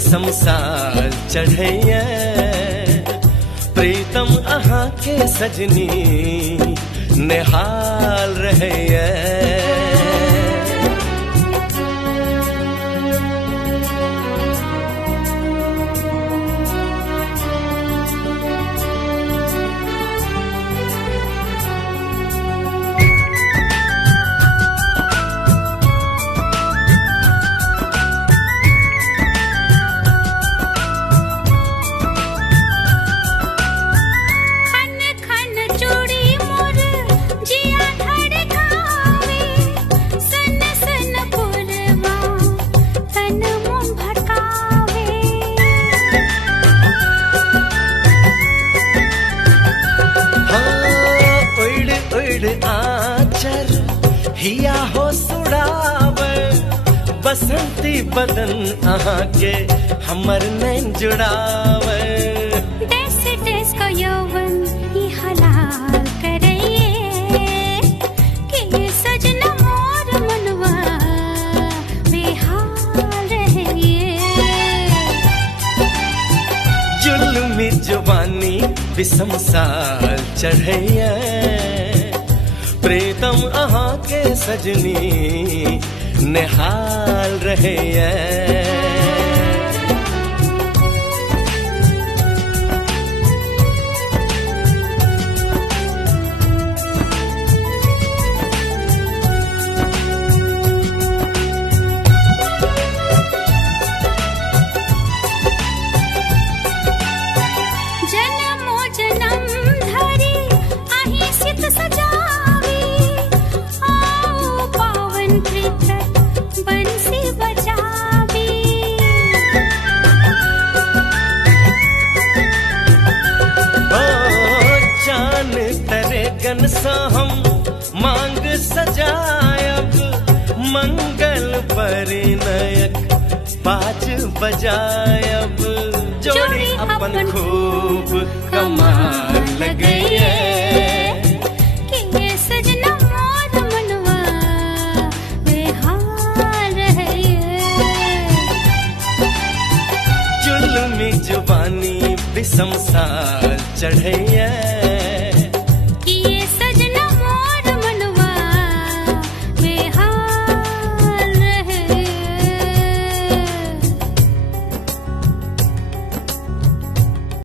बिसमसाल चढ़ैया प्रीतम अहाँ के सजनी निहाल रहैया आचर हिया हो सुड़ावे बसंती बदन अहाँ के हमर नैन जुड़ावे देश देश का यौवन ही हलाल करइए कि सजना मोर मनवा बेहाल रहिए जुल्मी जुबानी बिसमसाल चढ़ैया प्रीतम अहाँ के सजनी निहाल रहैया जन्मो जन्म धरि अहि सित सजावी आओ पावन प्रीत बंसी बजावी ओ जान तरे गन सा हम मांग सजायब मंगल परिणयक बाज बजायब जोड़ी अपन खूब कमाल लगैया कि ये सजना मोर मनवा बेहाल रहिए जुल्मी जुबानी बिसमसाल चढ़ैया